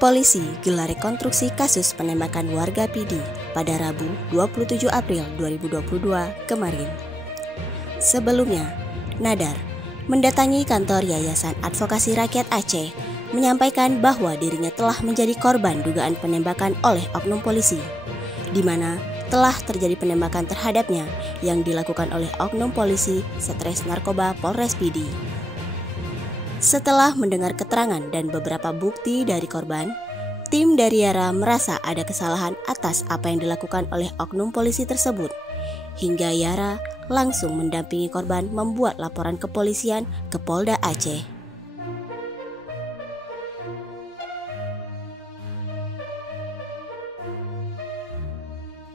Polisi gelar rekonstruksi kasus penembakan warga PD pada Rabu 27 April 2022 kemarin. Sebelumnya, Nadar mendatangi kantor Yayasan Advokasi Rakyat Aceh menyampaikan bahwa dirinya telah menjadi korban dugaan penembakan oleh oknum polisi, di mana telah terjadi penembakan terhadapnya yang dilakukan oleh oknum polisi Satres Narkoba Polres PD. Setelah mendengar keterangan dan beberapa bukti dari korban, tim dari Yara merasa ada kesalahan atas apa yang dilakukan oleh oknum polisi tersebut. Hingga Yara langsung mendampingi korban membuat laporan kepolisian ke Polda Aceh.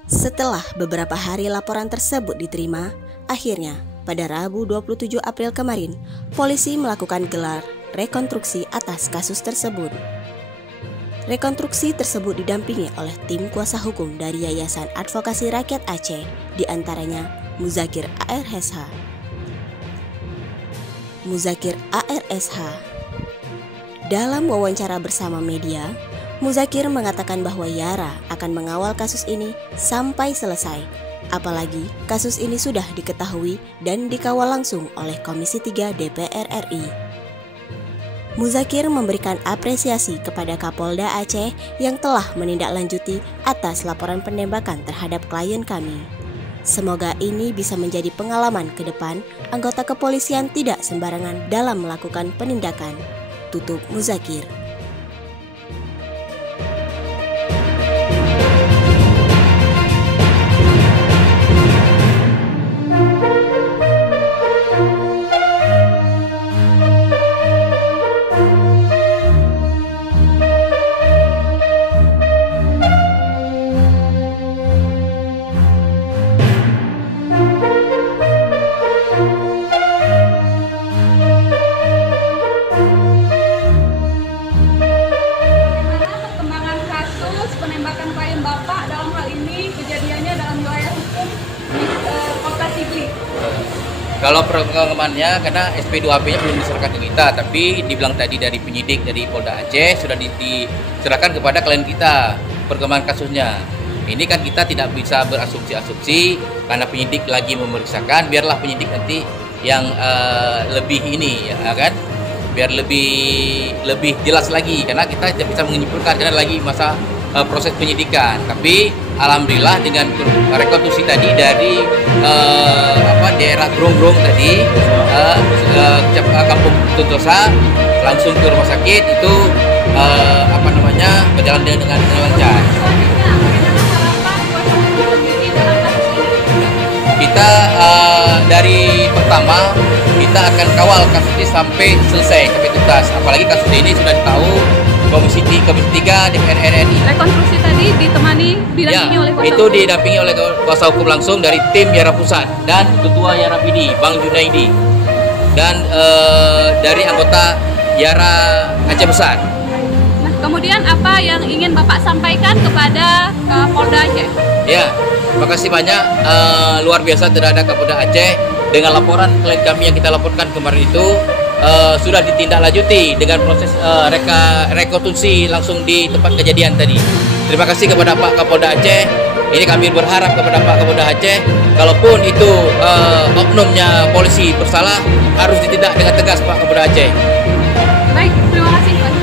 Setelah beberapa hari laporan tersebut diterima, akhirnya pada Rabu 27 April kemarin, polisi melakukan gelar rekonstruksi atas kasus tersebut. Rekonstruksi tersebut didampingi oleh tim kuasa hukum dari Yayasan Advokasi Rakyat Aceh, diantaranya Muzakir ARSH. Dalam wawancara bersama media, Muzakir mengatakan bahwa Yara akan mengawal kasus ini sampai selesai. Apalagi kasus ini sudah diketahui dan dikawal langsung oleh Komisi 3 DPR RI. Muzakir memberikan apresiasi kepada Kapolda Aceh yang telah menindaklanjuti atas laporan penembakan terhadap klien kami. Semoga ini bisa menjadi pengalaman ke depan anggota kepolisian tidak sembarangan dalam melakukan penindakan, tutup Muzakir. Penembakan klien Bapak dalam hal ini kejadiannya dalam wilayah hukum Kota Sigli. Kalau perkembangannya, karena SP2AP-nya belum diserahkan ke kita, tapi dibilang tadi dari penyidik dari Polda Aceh sudah diserahkan kepada klien kita perkembangan kasusnya. Ini kan kita tidak bisa berasumsi-asumsi karena penyidik lagi memeriksakan, biarlah penyidik nanti yang lebih ini ya kan, biar lebih jelas lagi, karena kita tidak bisa menyimpulkan karena lagi masa proses penyidikan. Tapi alhamdulillah dengan rekonstruksi tadi dari daerah Grong-Grong tadi, Kampung Tuntosa langsung ke rumah sakit itu berjalan dengan lancar. Kita dari pertama kita akan kawal kasus ini sampai selesai, sampai tuntas. Apalagi kasus ini sudah tahu Komisi 3 DPR RI. Rekonstruksi tadi didampingi oleh kuasa itu hukum. Didampingi oleh kuasa hukum langsung dari tim Yara Pusat dan Ketua Yara PD, Bang Junaidi, dan dari anggota Yara Aceh Besar. Nah, kemudian apa yang ingin Bapak sampaikan kepada Kapolda Aceh? Ya, terima kasih banyak, luar biasa terhadap Kapolda Aceh dengan laporan klien kami yang kita laporkan kemarin itu. Sudah ditindaklanjuti dengan proses rekonstruksi langsung di tempat kejadian tadi. Terima kasih kepada Pak Kapolda Aceh. Ini kami berharap kepada Pak Kapolda Aceh, kalaupun itu oknumnya polisi bersalah, harus ditindak dengan tegas Pak Kapolda Aceh. Baik, terima kasih Pak.